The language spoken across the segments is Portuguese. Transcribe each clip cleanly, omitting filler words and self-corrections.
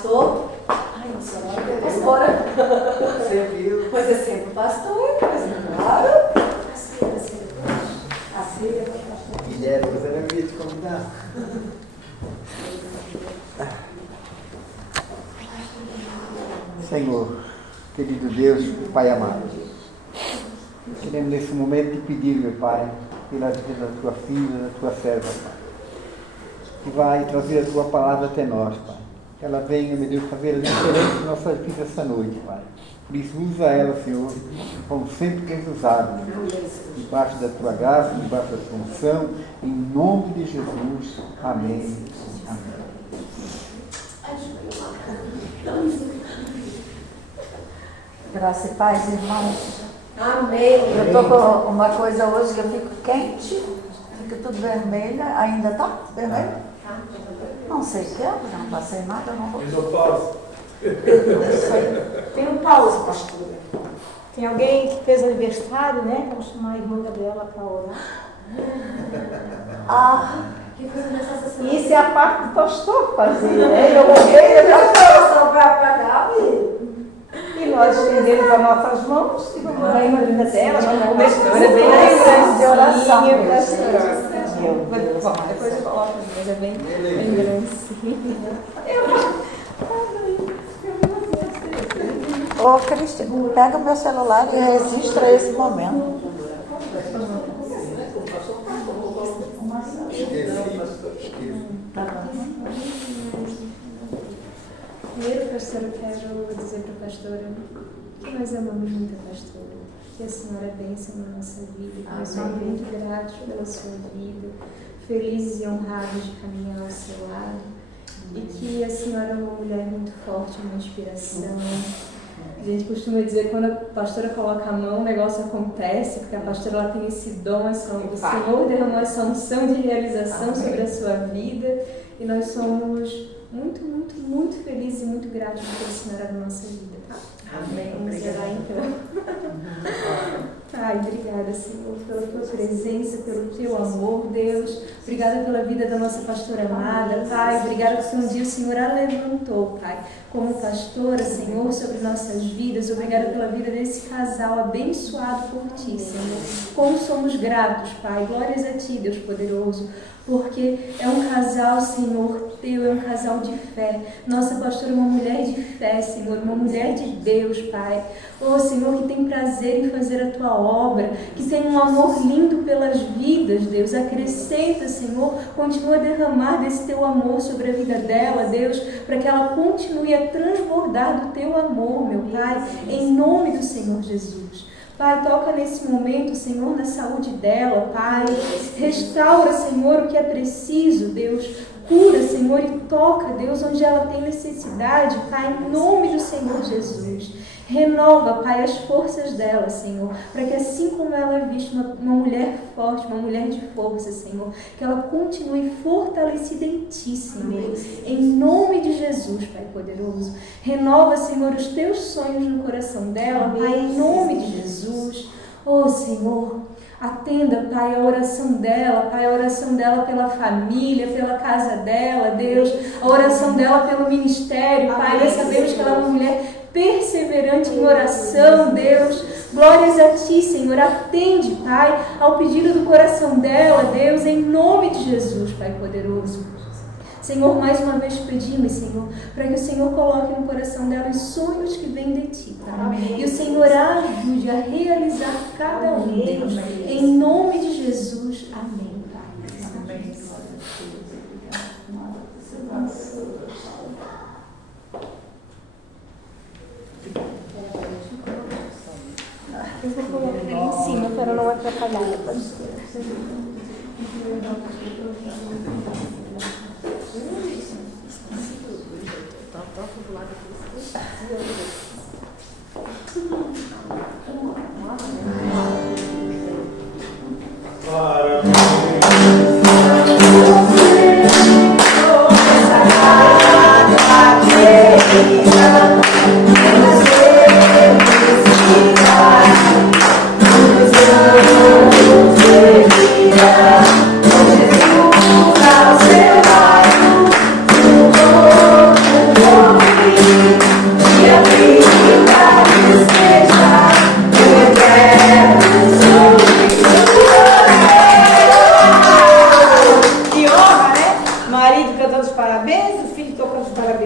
pastor. Ai, a senhora é pastora. Você viu? Mas é sempre pastor, mas claro. A Cília foi pastor. Guilherme, você não ia te convidar. Senhor, querido Deus, Pai amado, queremos nesse momento te pedir, meu Pai, pela vida da tua filha, da tua serva, Pai, que vai trazer a tua palavra até nós, Pai. Que ela venha, meu Deus, fazer a diferença em nossas vidas essa noite, Pai. Por isso, usa ela, Senhor, como sempre tens usado, debaixo da tua graça, debaixo da tua unção, em nome de Jesus. Amém. Amém. Graça e paz, irmãos. Amém. Eu estou com uma coisa hoje que eu fico quente, fica tudo vermelha. Ainda está vermelho? Não sei o que é, porque eu não passei nada, eu não vou. Tem um pause, pastora. Tem alguém que fez aniversário, né? Vamos chamar a irmã Gabriela para orar. Que coisa dessa semana. Isso é a parte do pastor fazer, né? Eu morri, eu já Só para cá, E nós estendemos as nossas mãos e vamos orar em madrinha dela. Vamos começar Olha, bem grande de oração. Depois eu coloco, mas é bem grande. Ô, Cristian, pega o meu celular e registra esse momento. Primeiro, pastor, eu quero dizer para a pastora que nós amamos muito a pastora, que a senhora é bênção na nossa vida, que nós somos muito gratos pela sua vida, felizes e honrados de caminhar ao seu lado, e que a senhora é uma mulher muito forte, uma inspiração. A gente costuma dizer que quando a pastora coloca a mão, o negócio acontece, porque a pastora ela tem esse dom, o Senhor derramou essa unção de realização sobre a sua vida, e nós somos muito, muito, muito felizes e muito gratos por a senhora na nossa vida, tá? Amém. Vamos orar então. Pai, obrigada, Senhor, pela tua presença, pelo teu amor, Deus. Obrigada pela vida da nossa pastora amada, Pai. Obrigada porque um dia o Senhor a levantou, Pai, como pastora, Senhor, sobre nossas vidas. Obrigada pela vida desse casal abençoado por ti, Senhor. Como somos gratos, Pai. Glórias a ti, Deus poderoso, porque é um casal, Senhor, teu, é um casal de fé. Nossa pastora é uma mulher de fé, Senhor, uma mulher de Deus, Pai. Oh, Senhor, que tem prazer em fazer a tua obra, que tem um amor lindo pelas vidas, Deus. Acrescenta, Senhor, continua a derramar desse teu amor sobre a vida dela, Deus, para que ela continue a transbordar do teu amor, meu Pai, em nome do Senhor Jesus. Pai, toca nesse momento, Senhor, na saúde dela, Pai. Restaura, Senhor, o que é preciso, Deus. Cura, Senhor, e toca, Deus, onde ela tem necessidade, Pai, em nome do Senhor Jesus. Renova, Pai, as forças dela, Senhor, para que assim como ela é vista uma mulher forte, uma mulher de força, Senhor, que ela continue fortalecida em Ti, Senhor, em nome de Jesus, Pai poderoso. Renova, Senhor, os Teus sonhos no coração dela, Pai, em nome de Jesus. Oh, Senhor, atenda, Pai, a oração dela, Pai, a oração dela pela família, pela casa dela, Deus, a oração dela pelo ministério, Pai. Nós sabemos que ela é uma mulher perseverante em oração, Deus. Glórias a Ti, Senhor. Atende, Pai, ao pedido do coração dela, Deus, em nome de Jesus, Pai poderoso. Senhor, mais uma vez pedimos, Senhor, para que o Senhor coloque no coração dela os sonhos que vêm de Ti, Pai. E o Senhor a ajude a realizar cada um, Deus. Em nome de Jesus. Amém, Pai. Amém. Eu vou colocar ele em cima para não atrapalhar a pastora. Oh,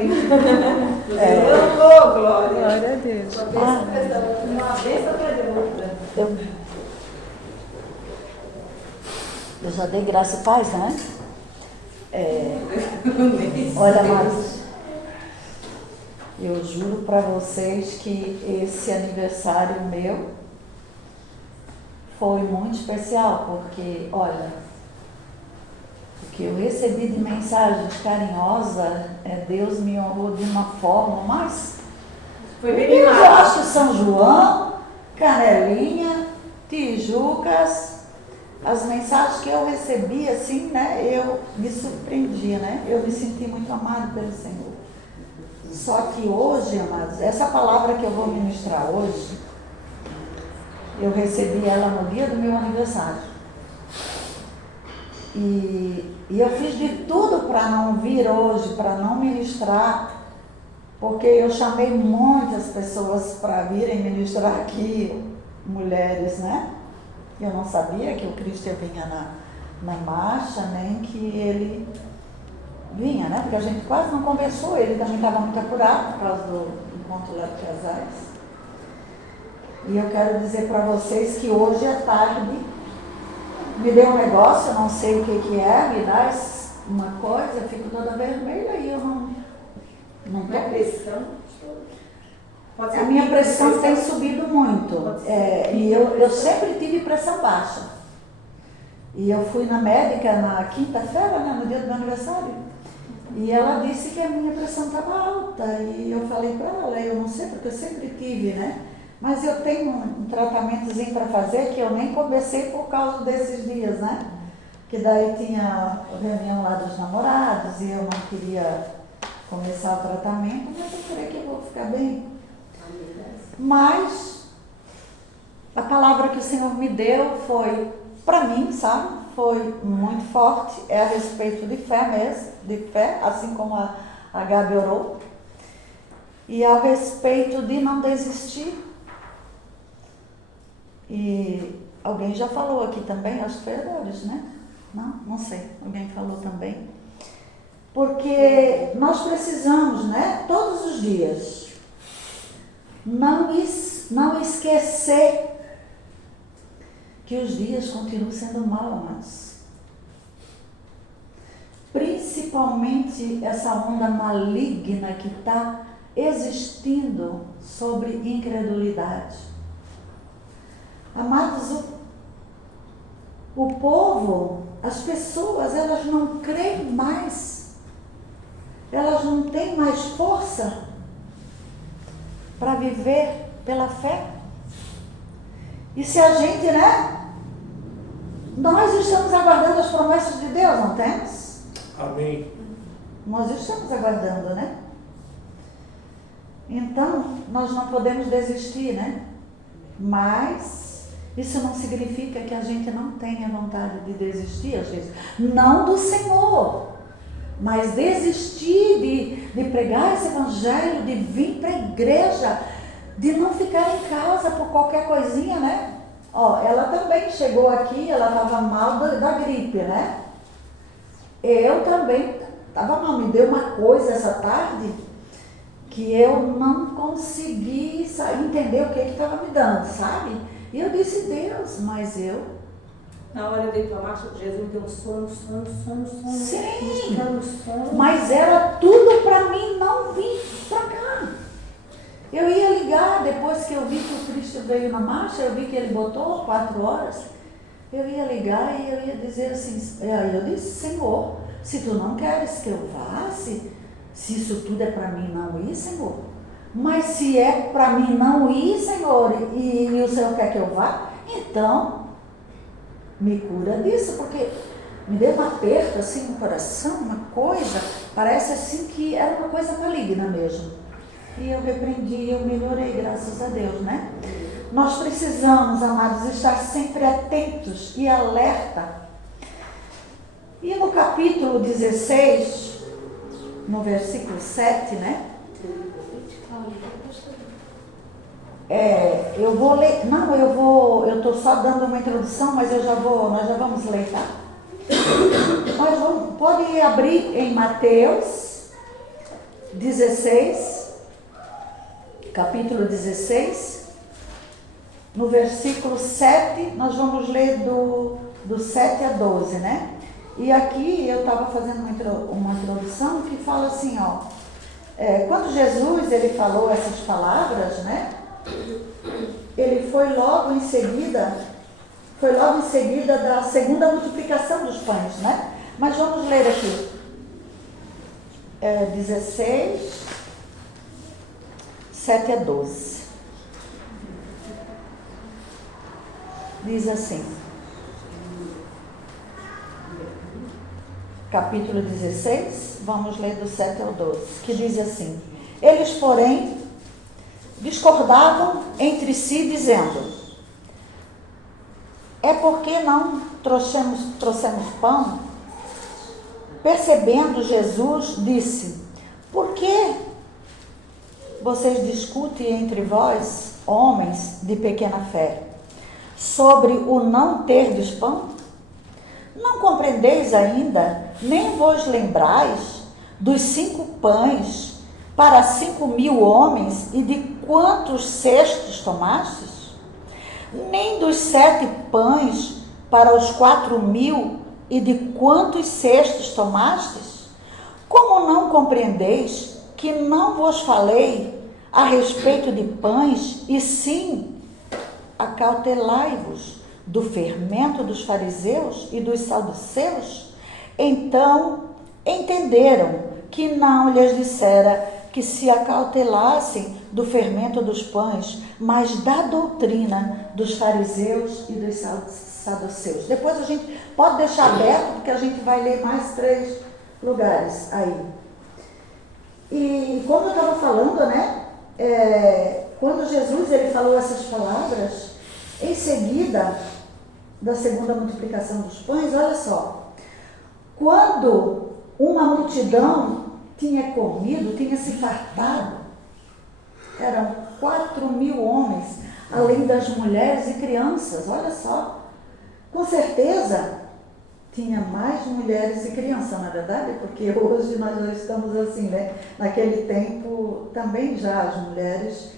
Amém. Oh, glória. Glória a Deus. Uma bênção atrás da outra. Eu já dei graça e paz, né? Olha, mas eu juro para vocês que esse aniversário meu foi muito especial, porque, olha, o que eu recebi de mensagens carinhosa, Deus me honrou de uma forma, mas Foi bem eu demais. acho que São João, Canelinha, Tijucas, as mensagens que eu recebi, assim, né, eu me surpreendia, né? Eu me senti muito amado pelo Senhor. Só que hoje, amados, essa palavra que eu vou ministrar hoje, eu recebi ela no dia do meu aniversário. E eu fiz de tudo para não vir hoje, para não ministrar, porque eu chamei muitas pessoas para virem ministrar aqui, mulheres, né? Eu não sabia que o Cristian vinha na marcha, nem que ele vinha, né? Porque a gente quase não conversou, ele também estava muito apurado por causa do encontro lá de casais. E eu quero dizer para vocês que hoje à tarde me deu um negócio, eu não sei o que é, me dá uma coisa, eu fico toda vermelha e eu não Não é pressão? Pode ser A minha pressão tem pressão. subido muito. E eu sempre tive pressão baixa. E eu fui na médica na quinta-feira, né, no dia do meu aniversário. E ela disse que a minha pressão estava alta. E eu falei para ela, eu não sei porque eu sempre tive, né? Mas eu tenho um tratamentozinho para fazer que eu nem comecei por causa desses dias, né? Que daí tinha reunião lá dos namorados e eu não queria começar o tratamento, mas eu creio que eu vou ficar bem. Mas a palavra que o Senhor me deu foi, para mim, sabe? Foi muito forte, é a respeito de fé mesmo, de fé, assim como a Gabi orou. E a respeito de não desistir. E alguém já falou aqui também, acho que foi a Doris, né? Não sei, alguém falou também. Porque nós precisamos, né, todos os dias, não esquecer que os dias continuam sendo maus. Principalmente essa onda maligna que está existindo sobre incredulidade. Amados, o povo, as pessoas, elas não creem mais, elas não têm mais força para viver pela fé. E se a gente, né? Nós estamos aguardando as promessas de Deus, não temos? Amém. Nós estamos aguardando, né? Então, nós não podemos desistir, né? Mas isso não significa que a gente não tenha vontade de desistir, às vezes. Não do Senhor, mas desistir de pregar esse evangelho, de vir para a igreja, de não ficar em casa por qualquer coisinha, né? Ó, ela também chegou aqui, ela estava mal da gripe, né? Eu também estava mal, me deu uma coisa essa tarde que eu não consegui entender o que estava me dando, sabe? E eu disse, Deus, mas eu... Na hora de ir para a marcha, Jesus me deu um sono. Sim, Me sono. mas era tudo para mim não vir para cá. Eu ia ligar, depois que eu vi que o Cristo veio na marcha, eu vi que ele botou 4 horas, eu ia ligar e eu ia dizer assim, eu disse, Senhor, se tu não queres que eu vá, se isso tudo é para mim não ir, Senhor, mas se é para mim não ir, Senhor, e o Senhor quer que eu vá, então me cura disso, porque me deu um aperto assim no coração, uma coisa, parece assim que era uma coisa maligna mesmo. E eu repreendi, eu melhorei, graças a Deus, né? Nós precisamos, amados, estar sempre atentos e alerta. E no capítulo 16, no versículo 7, né? Eu vou ler, eu estou só dando uma introdução, mas nós já vamos ler, tá? Pode abrir em Mateus 16, capítulo 16, no versículo 7, nós vamos ler do 7 a 12, né? E aqui eu estava fazendo uma introdução que fala assim, ó, quando Jesus ele falou essas palavras, né? Ele foi logo em seguida da segunda multiplicação dos pães, né? Mas vamos ler aqui. 16, 7 a 12. Diz assim, capítulo 16, vamos ler do 7 ao 12, que diz assim: Eles, porém, discordavam entre si, dizendo: É porque não trouxemos pão? Percebendo, Jesus disse: Por que vocês discutem entre vós, homens de pequena fé, sobre o não terdes pão? Não compreendeis ainda, nem vos lembrais dos 5 pães para 5.000 homens e de quantos cestos tomastes? Nem dos 7 pães para os 4.000 e de quantos cestos tomastes? Como não compreendeis que não vos falei a respeito de pães, e sim acautelai-vos do fermento dos fariseus e dos saduceus? Então entenderam que não lhes dissera que se acautelassem do fermento dos pães, mas da doutrina dos fariseus e dos saduceus. Depois a gente pode deixar aberto, porque a gente vai ler mais 3 lugares aí. E como eu estava falando, né? Quando Jesus ele falou essas palavras, em seguida da segunda multiplicação dos pães, olha só, quando uma multidão tinha comido, tinha se fartado, eram 4.000 homens, além das mulheres e crianças, olha só, com certeza tinha mais mulheres e crianças, na verdade, porque hoje nós já estamos assim, né? Naquele tempo também já as mulheres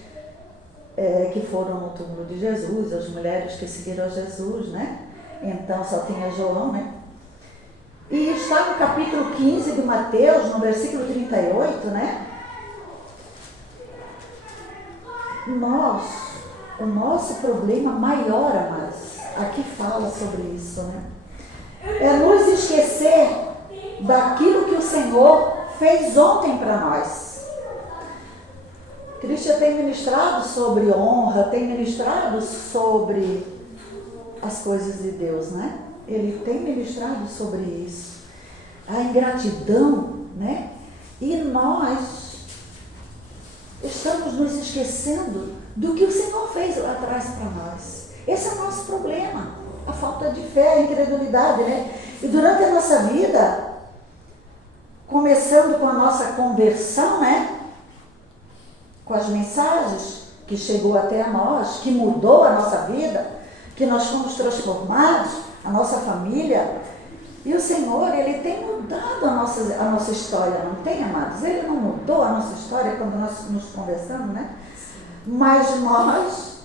que foram no túmulo de Jesus, as mulheres que seguiram a Jesus, né? Então só tinha João, né? E está no capítulo 15 de Mateus, no versículo 38, né? O nosso problema maior, amados, aqui fala sobre isso, né? É nos esquecer daquilo que o Senhor fez ontem para nós. Cristian tem ministrado sobre honra, tem ministrado sobre as coisas de Deus, né? Ele tem ministrado sobre isso, a ingratidão, né? E nós estamos nos esquecendo do que o Senhor fez lá atrás para nós. Esse é o nosso problema, a falta de fé, a incredulidade, né? E durante a nossa vida, começando com a nossa conversão, né? Com as mensagens que chegou até a nós, que mudou a nossa vida, que nós fomos transformados, a nossa família. E o Senhor, Ele tem mudado a nossa história, não tem, amados? Ele não mudou a nossa história quando nós nos conversamos, né? Mas nós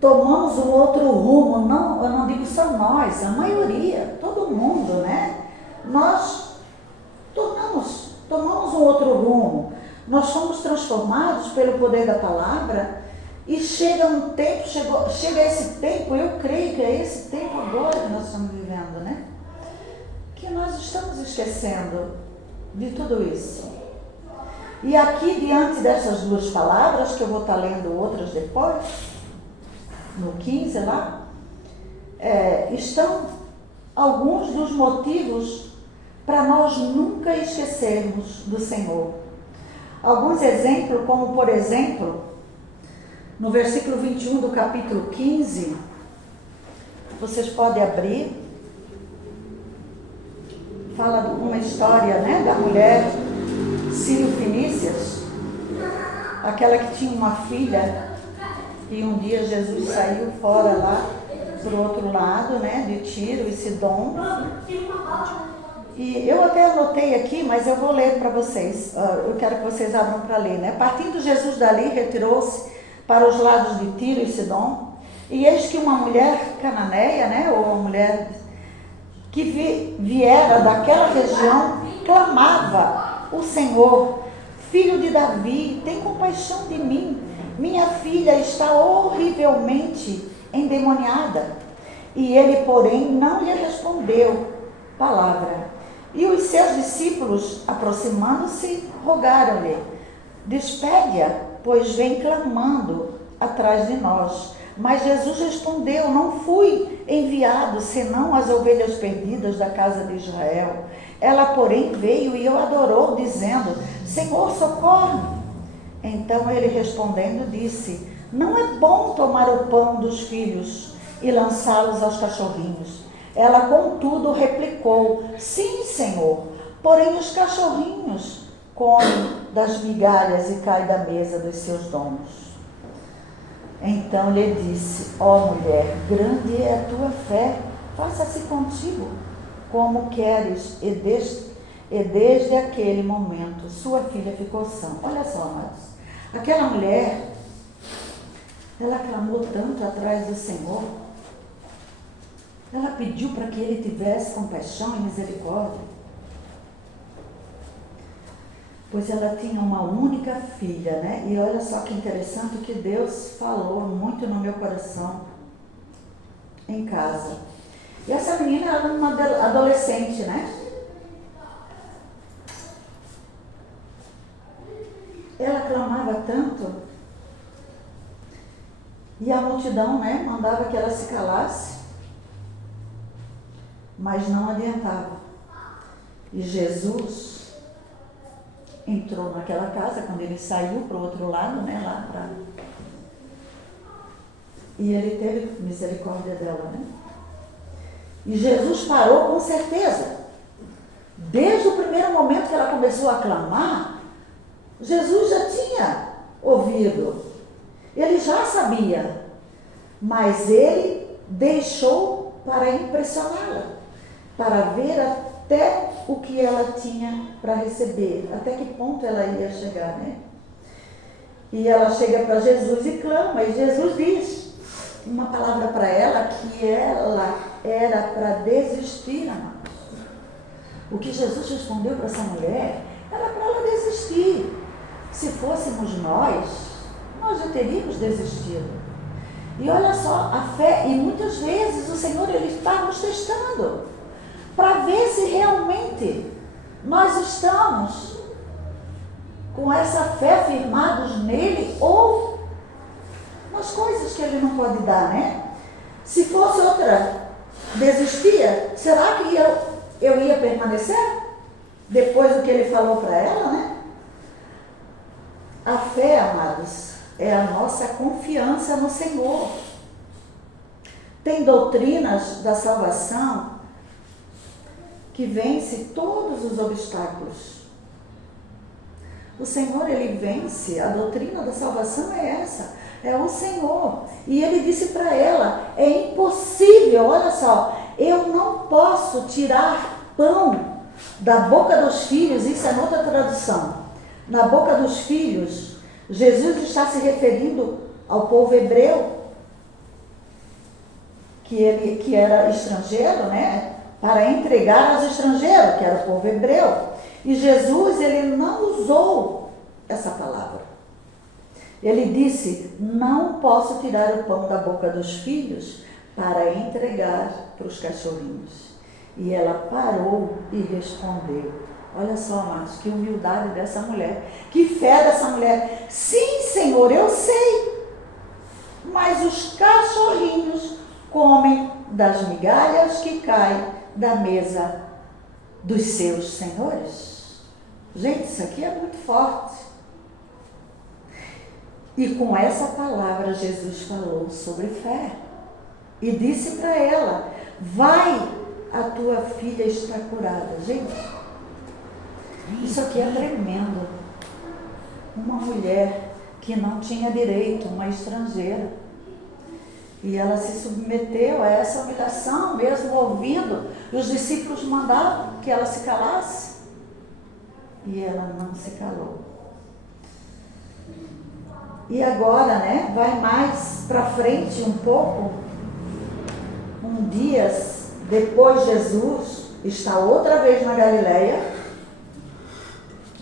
tomamos um outro rumo, não, eu não digo só nós, a maioria, todo mundo, né? Nós tomamos um outro rumo, nós fomos transformados pelo poder da palavra e chega um tempo, chega esse tempo, eu creio que é esse tempo agora que nós estamos vivendo, né? Que nós estamos esquecendo de tudo isso. E aqui, diante dessas 2 palavras, que eu vou estar lendo outras depois, no 15 lá, estão alguns dos motivos para nós nunca esquecermos do Senhor. Alguns exemplos, como por exemplo, no versículo 21 do capítulo 15, vocês podem abrir, fala de uma história, né, da mulher Sírio-Fenícias, aquela que tinha uma filha, e um dia Jesus saiu fora lá, para o outro lado, né, de Tiro e Sidom, E eu até anotei aqui, mas eu vou ler para vocês. Eu quero que vocês abram para ler, né? Partindo Jesus dali, retirou-se para os lados de Tiro e Sidom. E eis que uma mulher cananeia, né? Ou uma mulher que viera daquela região, clamava: o Senhor, filho de Davi, tem compaixão de mim. Minha filha está horrivelmente endemoniada. E ele, porém, não lhe respondeu palavra. E os seus discípulos, aproximando-se, rogaram-lhe: despede-a, pois vem clamando atrás de nós. Mas Jesus respondeu: não fui enviado senão as ovelhas perdidas da casa de Israel. Ela, porém, veio e o adorou, dizendo: Senhor, socorre-me. Então ele respondendo disse: não é bom tomar o pão dos filhos e lançá-los aos cachorrinhos. Ela, contudo, replicou: sim, Senhor, porém os cachorrinhos comem das migalhas e caem da mesa dos seus donos. Então lhe disse: ó mulher, grande é a tua fé, faça-se contigo como queres. E desde aquele momento sua filha ficou sã. Olha só, amados, aquela mulher, ela clamou tanto atrás do Senhor, ela pediu para que ele tivesse compaixão e misericórdia, pois ela tinha uma única filha, né? E olha só que interessante que Deus falou muito no meu coração em casa. E essa menina era uma adolescente, né? Ela clamava tanto, e a multidão, né, mandava que ela se calasse, mas não adiantava. E Jesus entrou naquela casa, quando ele saiu para o outro lado, né, e ele teve misericórdia dela, né? E Jesus parou com certeza. Desde o primeiro momento que ela começou a clamar, Jesus já tinha ouvido, ele já sabia, mas ele deixou para impressioná-la, para ver até o que ela tinha para receber, até que ponto ela ia chegar, né? E ela chega para Jesus e clama, e Jesus diz uma palavra para ela que ela era para desistir, amados. O que Jesus respondeu para essa mulher era para ela desistir. Se fôssemos nós já teríamos desistido. E olha só, a fé, e muitas vezes o Senhor, ele está nos testando, para ver se realmente nós estamos com essa fé firmados nele ou nas coisas que ele não pode dar, né? Se fosse outra, desistia, será que eu ia permanecer? Depois do que ele falou para ela, né? A fé, amados, é a nossa confiança no Senhor. Tem doutrinas da salvação que vence todos os obstáculos. O Senhor, ele vence, a doutrina da salvação é essa, é o Senhor. E ele disse para ela: é impossível, olha só, eu não posso tirar pão da boca dos filhos, isso é noutra tradução. Na boca dos filhos, Jesus está se referindo ao povo hebreu, que era estrangeiro, né? Para entregar aos estrangeiros, que era o povo hebreu. E Jesus, ele não usou essa palavra. Ele disse: não posso tirar o pão da boca dos filhos para entregar para os cachorrinhos. E ela parou e respondeu. Olha só, amados, que humildade dessa mulher, que fé dessa mulher. Sim, Senhor, eu sei, mas os cachorrinhos comem das migalhas que caem da mesa dos seus senhores. Gente, isso aqui é muito forte. E com essa palavra Jesus falou sobre fé e disse para ela: vai, a tua filha está curada. Gente, isso aqui é tremendo. Uma mulher que não tinha direito, uma estrangeira, E ela se submeteu a essa humilhação, mesmo ouvindo. E os discípulos mandavam que ela se calasse. E ela não se calou. E agora, né, vai mais para frente um pouco. Dias depois, Jesus está outra vez na Galileia.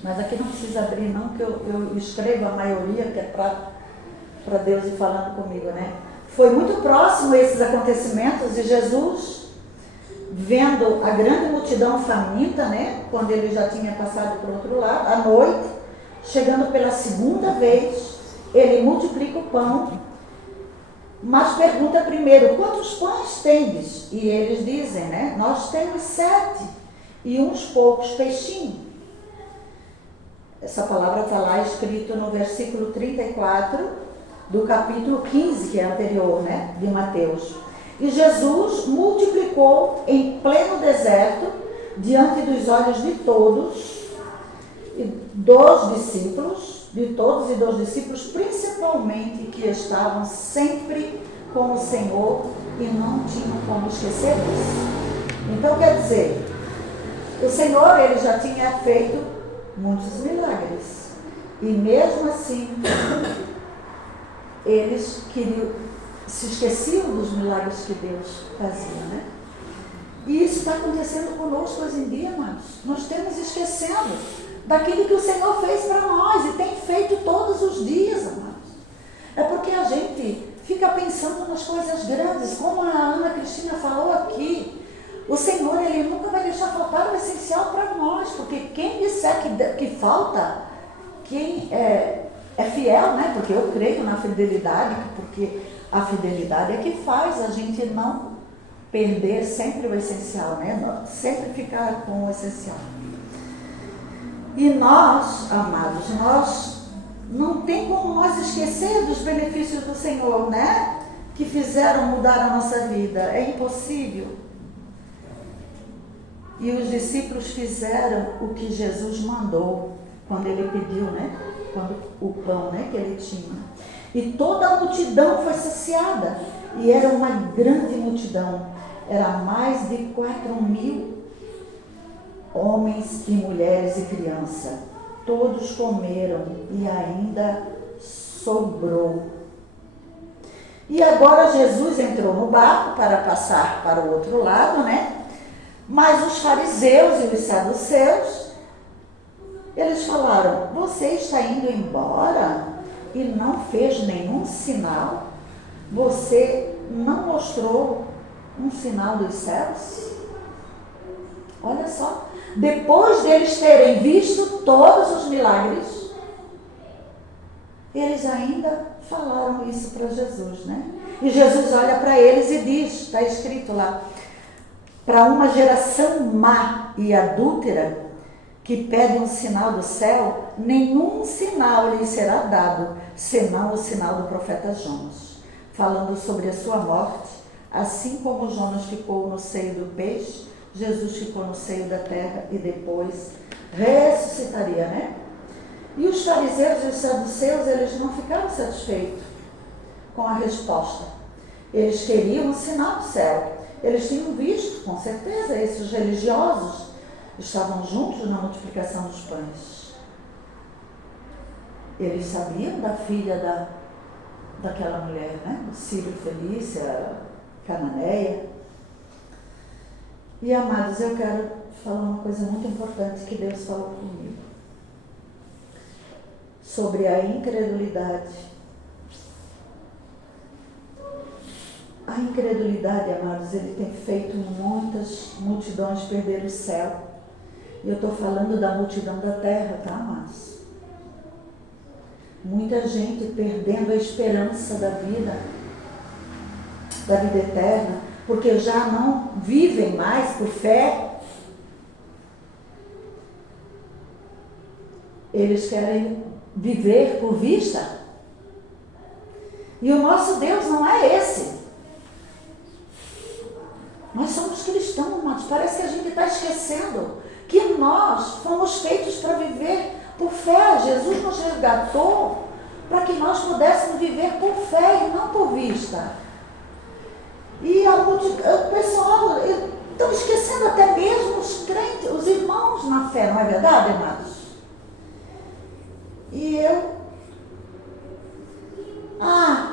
Mas aqui não precisa abrir não, que eu escrevo a maioria, que é para Deus ir falando comigo, né? Foi muito próximo esses acontecimentos e Jesus, vendo a grande multidão faminta, né? Quando ele já tinha passado para o outro lado, à noite, chegando pela segunda vez, ele multiplica o pão, mas pergunta primeiro, quantos pães tendes? E eles dizem, né? Nós temos 7 e uns poucos peixinhos. Essa palavra está lá escrito no versículo 34 do capítulo 15, que é anterior, né, de Mateus. E Jesus multiplicou em pleno deserto, diante dos olhos de todos, dos discípulos, principalmente que estavam sempre com o Senhor e não tinham como esquecer disso. Então, quer dizer, o Senhor, ele já tinha feito muitos milagres. E mesmo assim, eles se esqueciam dos milagres que Deus fazia, né? E isso está acontecendo conosco hoje em dia, amados. Nós estamos esquecendo daquilo que o Senhor fez para nós e tem feito todos os dias, amados. É porque a gente fica pensando nas coisas grandes, como a Ana Cristina falou aqui. O Senhor, ele nunca vai deixar faltar o essencial para nós, porque quem disser que falta, quem é fiel, né? Porque eu creio na fidelidade, porque a fidelidade é que faz a gente não perder sempre o essencial, né? Sempre ficar com o essencial. E nós, amados, nós não tem como nós esquecer dos benefícios do Senhor, né? Que fizeram mudar a nossa vida. É impossível. E os discípulos fizeram o que Jesus mandou quando ele pediu, né? Quando o pão, né, que ele tinha. E toda a multidão foi saciada. E era uma grande multidão. Era mais de 4.000 homens e mulheres e crianças. Todos comeram e ainda sobrou. E agora Jesus entrou no barco para passar para o outro lado, né? Mas os fariseus e os saduceus, eles falaram, você está indo embora e não fez nenhum sinal? Você não mostrou um sinal dos céus? Olha só, depois deles terem visto todos os milagres, eles ainda falaram isso para Jesus, né? E Jesus olha para eles e diz, está escrito lá, para uma geração má e adúltera, que pede um sinal do céu, nenhum sinal lhe será dado, senão o sinal do profeta Jonas, falando sobre a sua morte, assim como Jonas ficou no seio do peixe, Jesus ficou no seio da terra e depois ressuscitaria, né? E os fariseus e os saduceus, eles não ficaram satisfeitos com a resposta. Eles queriam um sinal do céu. Eles tinham visto, com certeza, esses religiosos estavam juntos na multiplicação dos pães. Eles sabiam da filha daquela mulher, né? Sírio Felícia, Cananeia. E, amados, eu quero falar uma coisa muito importante que Deus falou comigo. Sobre a incredulidade. A incredulidade, amados, ele tem feito muitas multidões perder o céu. E eu estou falando da multidão da terra, tá, amados? Muita gente perdendo a esperança da vida eterna, porque já não vivem mais por fé. Eles querem viver por vista. E o nosso Deus não é esse. Nós somos cristãos, mas parece que a gente está esquecendo que nós fomos feitos para viver por fé. Jesus nos resgatou para que nós pudéssemos viver por fé e não por vista. E o pessoal, estão esquecendo até mesmo os crentes, os irmãos na fé, não é verdade, amados? E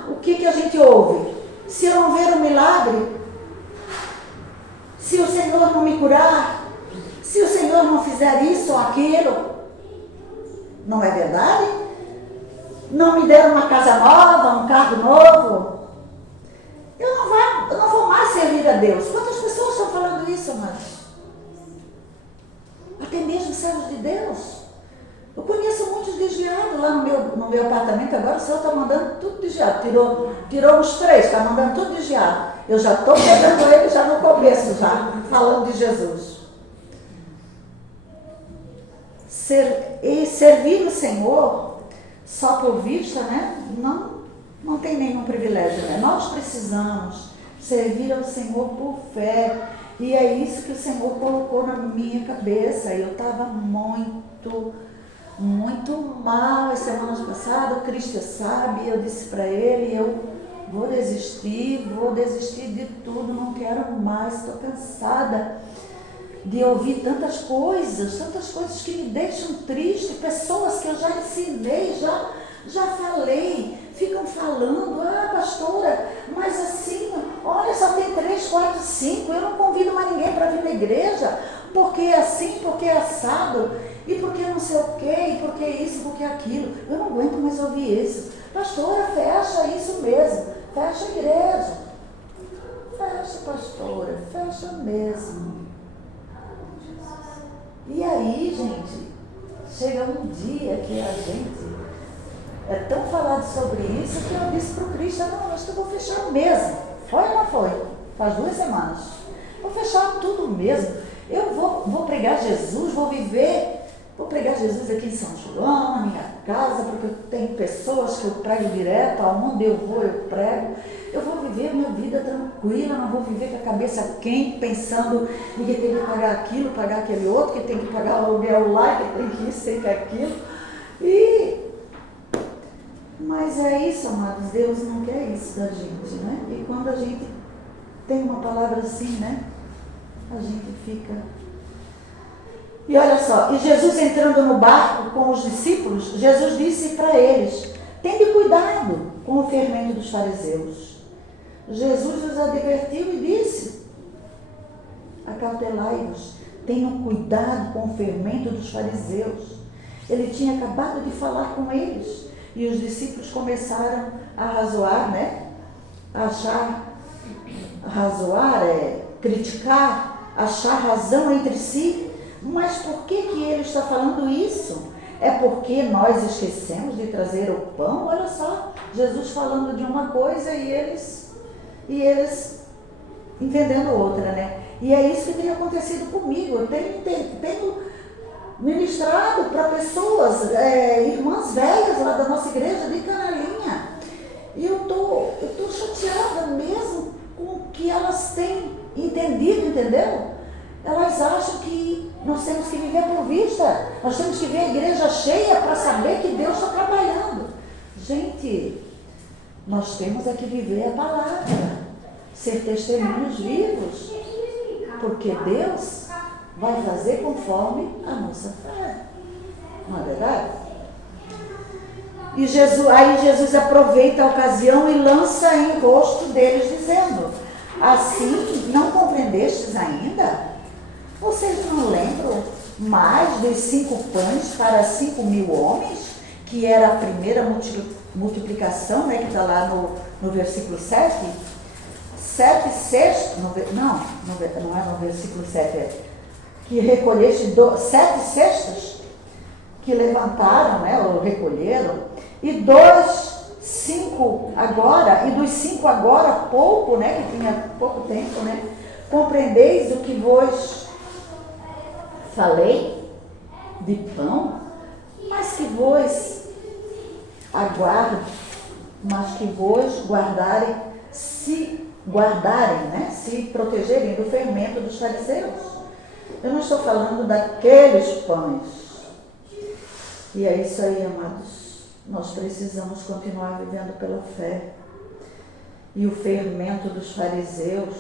o que a gente ouve? Se eu não ver um milagre, se o Senhor não me curar, se o Senhor não fizer isso ou aquilo, não é verdade? Não me der uma casa nova, um carro novo, eu não vou mais servir a Deus. Quantas pessoas estão falando isso, amados? Até mesmo servos de Deus. Eu conheço muitos desviados lá no meu apartamento. Agora o Senhor está mandando tudo desviado. Tirou uns 3, está mandando tudo desviado. Eu já estou pegando ele já no começo, já falando de Jesus. Servir o Senhor só por vista, né? Não tem nenhum privilégio, né? Nós precisamos servir ao Senhor por fé. E é isso que o Senhor colocou na minha cabeça. Eu estava muito mal as semanas passadas. O Cristo sabe, eu disse para ele, eu vou desistir de tudo, não quero mais, estou cansada de ouvir tantas coisas que me deixam triste, pessoas que eu já ensinei, já falei, ficam falando, pastora, mas assim, olha, só tem 3, 4, 5, eu não convido mais ninguém para vir na igreja, porque é assim, porque é assado, e porque não sei o quê, e porque isso, porque aquilo, eu não aguento mais ouvir isso. Pastora, fecha isso mesmo, fecha a igreja, fecha, pastora, fecha mesmo. E aí, gente, chega um dia que a gente é tão falado sobre isso que eu disse para o Cristo, não, acho que eu vou fechar mesmo. Foi ou não foi? Faz 2 semanas. Vou fechar tudo mesmo. Eu vou pregar Jesus, vou pregar Jesus aqui em São João, na minha casa, porque eu tenho pessoas que eu prego direto, aonde eu vou eu prego. Eu vou viver a minha vida tranquila, não vou viver com a cabeça quente, pensando que tem que pagar aquilo, pagar aquele outro, que tem que pagar o aluguel lá, que tem que isso, tem que aquilo. Mas é isso, amados, Deus não quer isso da gente, né? E quando a gente tem uma palavra assim, né? A gente fica... E olha só, e Jesus entrando no barco com os discípulos, Jesus disse para eles, tende cuidado com o fermento dos fariseus. Jesus os advertiu e disse, acautelai-vos, tenham cuidado com o fermento dos fariseus. Ele tinha acabado de falar com eles, e os discípulos começaram a razoar, né? Criticar, achar razão entre si. Mas por que ele está falando isso? É porque nós esquecemos de trazer o pão? Olha só, Jesus falando de uma coisa e eles entendendo outra, né? E é isso que tem acontecido comigo. Eu tenho ministrado para pessoas, irmãs velhas lá da nossa igreja de Canalinha. E eu tô chateada mesmo com o que elas têm entendido, entendeu? Elas acham que nós temos que viver por vista, nós temos que ver a igreja cheia para saber que Deus está trabalhando. Gente, nós temos que viver a palavra, ser testemunhos vivos, porque Deus vai fazer conforme a nossa fé. Não é verdade? E aí Jesus aproveita a ocasião e lança em rosto deles, dizendo, assim não compreendestes ainda? Vocês não lembram mais dos 5 pães para 5.000 homens, que era a primeira multiplicação, né, que está lá no versículo 7? 7 cestos, não é no versículo 7, que recolheste 7 cestos, que levantaram, né, ou recolheram, e 5 agora, e dos 5 agora, pouco, né, que tinha pouco tempo, né, compreendeis o que vos falei de pão, mas que vos guardarem, né, se protegerem do fermento dos fariseus. Eu não estou falando daqueles pães. E é isso aí, amados. Nós precisamos continuar vivendo pela fé. E o fermento dos fariseus,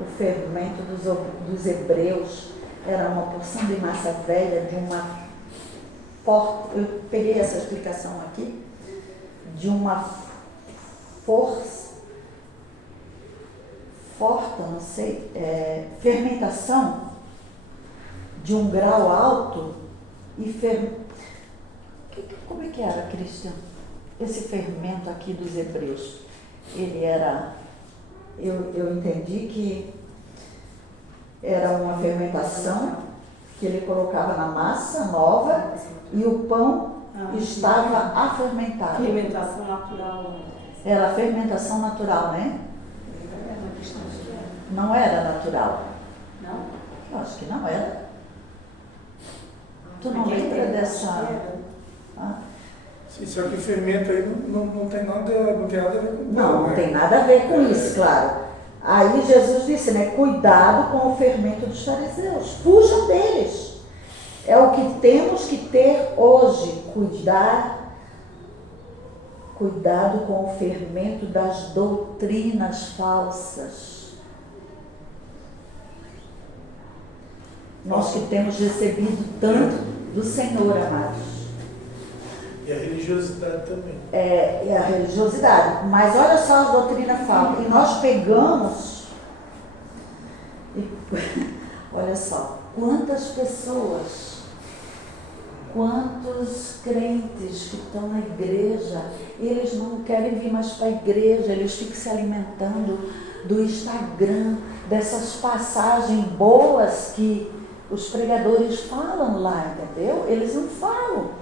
o fermento dos hebreus, era uma porção de massa velha, de uma forte, eu peguei essa explicação aqui, de uma força, não sei, fermentação de um grau alto e como é que era, Cristian? Esse fermento aqui dos hebreus, ele era, eu entendi que era uma fermentação que ele colocava na massa nova e o pão estava afermentado. Fermentação natural. Era fermentação natural, né? Não era natural. Não? Eu acho que não era. Tu não lembra dessa... Sim, só que o fermento aí não tem nada a ver com o Não, né? tem nada a ver com isso, claro. Aí Jesus disse, né? Cuidado com o fermento dos fariseus. Fujam deles. É o que temos que ter hoje. Cuidado com o fermento das doutrinas falsas. Nós que temos recebido tanto do Senhor, amados. E a religiosidade também. E a religiosidade. Mas olha só a doutrina falsa. E nós pegamos. Olha só. Quantas pessoas, quantos crentes que estão na igreja, eles não querem vir mais para a igreja, eles ficam se alimentando do Instagram, dessas passagens boas que os pregadores falam lá, entendeu? Eles não falam.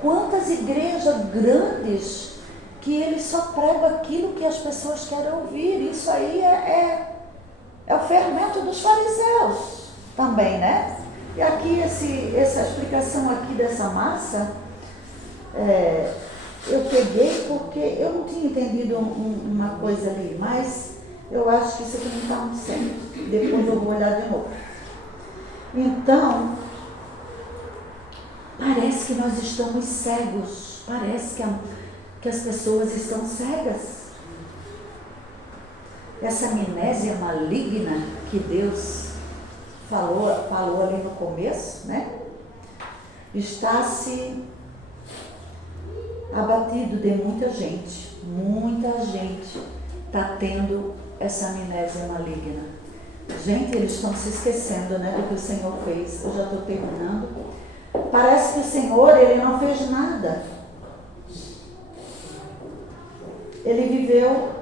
Quantas igrejas grandes que eles só pregam aquilo que as pessoas querem ouvir. Isso aí é o fermento dos fariseus também, né? E aqui essa explicação aqui dessa massa, eu peguei porque eu não tinha entendido uma coisa ali, mas eu acho que isso aqui não está muito certo. Depois eu vou olhar de novo. Então, parece que nós estamos cegos, parece que as pessoas estão cegas. Essa amnésia maligna que Deus falou ali no começo, né? Está se abatido de muita gente está tendo essa amnésia maligna. Gente, eles estão se esquecendo, né, do que o Senhor fez. Eu já estou terminando. Parece que o Senhor, ele não fez nada. Ele viveu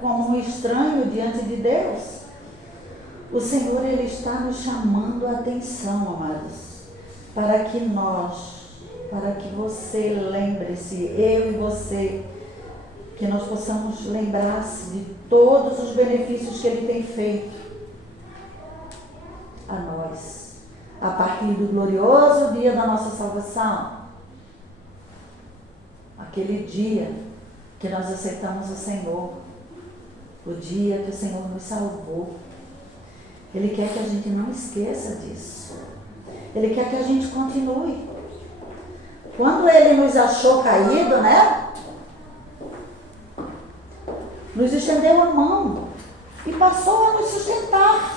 como um estranho diante de Deus. O Senhor, ele está nos chamando a atenção, amados, para que você lembre-se, eu e você, que nós possamos lembrar-se de todos os benefícios que ele tem feito a nós, a partir do glorioso dia da nossa salvação, aquele dia que nós aceitamos o Senhor, o dia que o Senhor nos salvou. Ele quer que a gente não esqueça disso. Ele quer que a gente continue. Quando ele nos achou caído, né? Nos estendeu a mão e passou a nos sustentar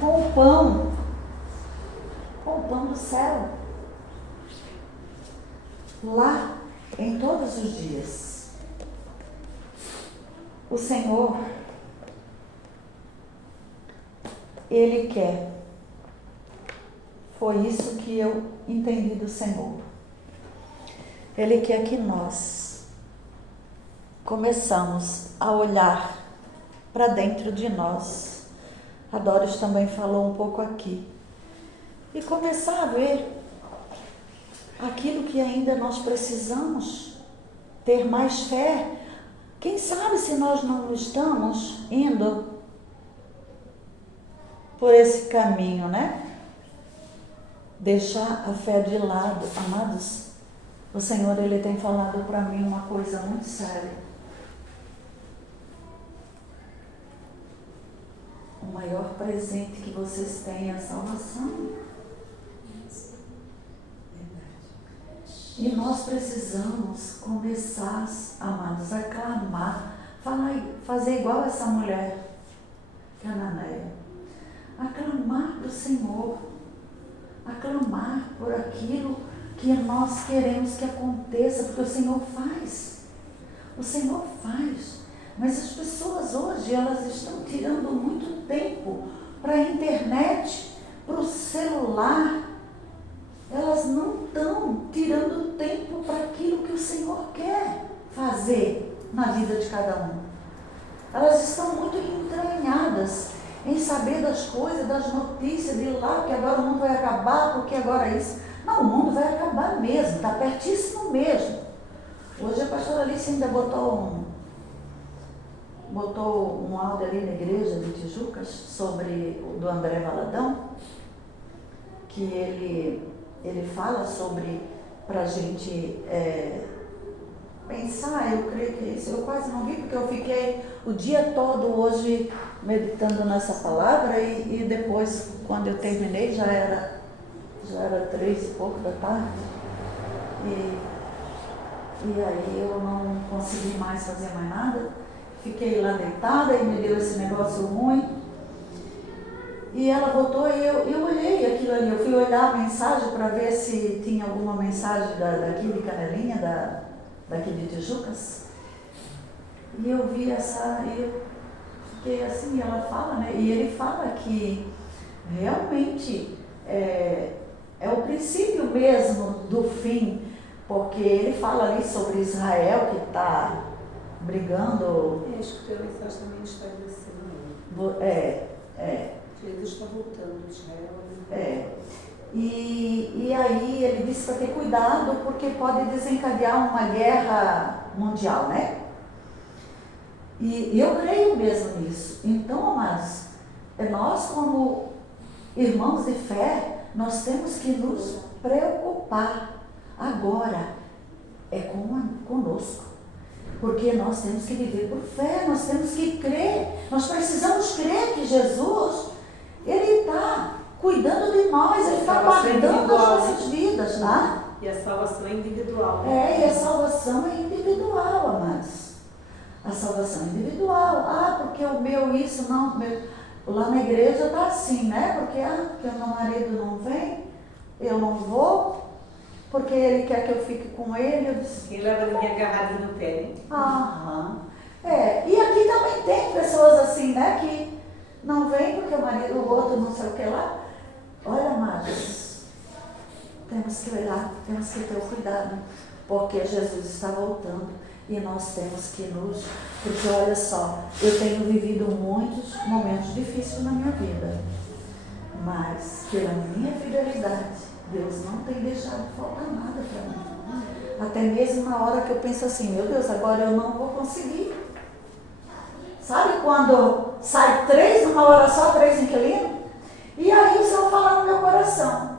com o pão do céu, lá em todos os dias. O Senhor, ele quer. Foi isso que eu entendi do Senhor. Ele quer que nós começamos a olhar para dentro de nós. A Doris também falou um pouco aqui. E começar a ver aquilo que ainda nós precisamos, ter mais fé. Quem sabe se nós não estamos indo por esse caminho, né? Deixar a fé de lado. Amados, o Senhor, ele tem falado para mim uma coisa muito séria. O maior presente que vocês têm é a salvação. E nós precisamos começar, amados, a clamar, fazer igual essa mulher cananeia, a clamar para o Senhor, a clamar por aquilo que nós queremos que aconteça, porque o Senhor faz. O Senhor faz. Mas as pessoas hoje, elas estão tirando muito tempo para a internet, para o celular. Elas não estão tirando tempo para aquilo que o Senhor quer fazer na vida de cada um. Elas estão muito entranhadas em saber das coisas, das notícias, de lá que agora o mundo vai acabar, porque agora isso. Não, o mundo vai acabar mesmo, está pertíssimo mesmo. Hoje a pastora Alice ainda botou um áudio ali na igreja de Tijucas do André Valadão, que ele fala sobre, para a gente pensar, eu creio que isso eu quase não vi, porque eu fiquei o dia todo hoje meditando nessa palavra e depois, quando eu terminei, já era 3 e pouco da tarde, e aí eu não consegui mais fazer mais nada, fiquei lá deitada e me deu esse negócio ruim, e ela botou e eu olhei aquilo ali, eu fui olhar a mensagem para ver se tinha alguma mensagem daqui de Canelinha, daqui de Tijucas, e eu vi e eu fiquei assim, ela fala, né, e ele fala que realmente é o princípio mesmo do fim, porque ele fala ali sobre Israel que está brigando. Escutei a mensagem também estabelecendo. Deus está voltando, Israel. E aí ele disse para ter cuidado, porque pode desencadear uma guerra mundial, né? E eu creio mesmo nisso. Então, amados, nós como irmãos de fé, nós temos que nos preocupar. Agora é conosco, porque nós temos que viver por fé, nós temos que crer, nós precisamos crer que Jesus, Ele está cuidando de nós, Ele está guardando as nossas vidas, tá? E a salvação é individual. E a salvação é individual, amados. A salvação é individual. Porque o meu isso não... Lá na igreja está assim, né? Porque o meu marido não vem, eu não vou, porque ele quer que eu fique com ele. Eu disse, quem leva ninguém agarrado no pé, né? E aqui também tem pessoas assim, né? Que não vem porque o marido, o outro, não sei o que lá. Olha, amados, temos que olhar, temos que ter o cuidado, porque Jesus está voltando e nós temos que porque olha só, eu tenho vivido muitos momentos difíceis na minha vida, mas pela minha fidelidade, Deus não tem deixado faltar nada para mim. Até mesmo na hora que eu penso assim, meu Deus, agora eu não vou conseguir. Sabe quando sai 3 numa hora só, 3 inquilinos? E aí o Senhor fala no meu coração.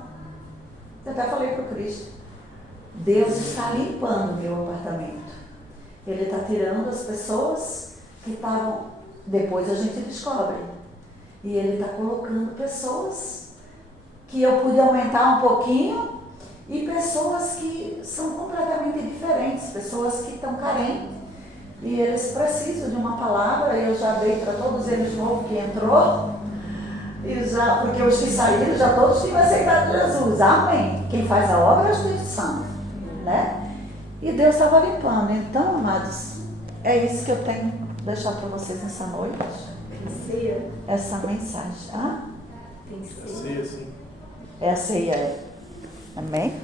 Eu até falei para o Cristo, Deus está limpando meu apartamento. Ele está tirando as pessoas que estavam, depois a gente descobre. E Ele está colocando pessoas que eu pude aumentar um pouquinho e pessoas que são completamente diferentes, pessoas que estão carentes. E eles precisam de uma palavra, eu já dei para todos eles de novo que entrou, porque os que saíram já todos tinham aceitado Jesus. Amém. Quem faz a obra é o Espírito Santo, né? E Deus estava limpando. Então, amados, é isso que eu tenho que deixar para vocês nessa noite. Tem ceia? Essa mensagem. Tem ceia? Ceia, sim. É a ceia. Amém?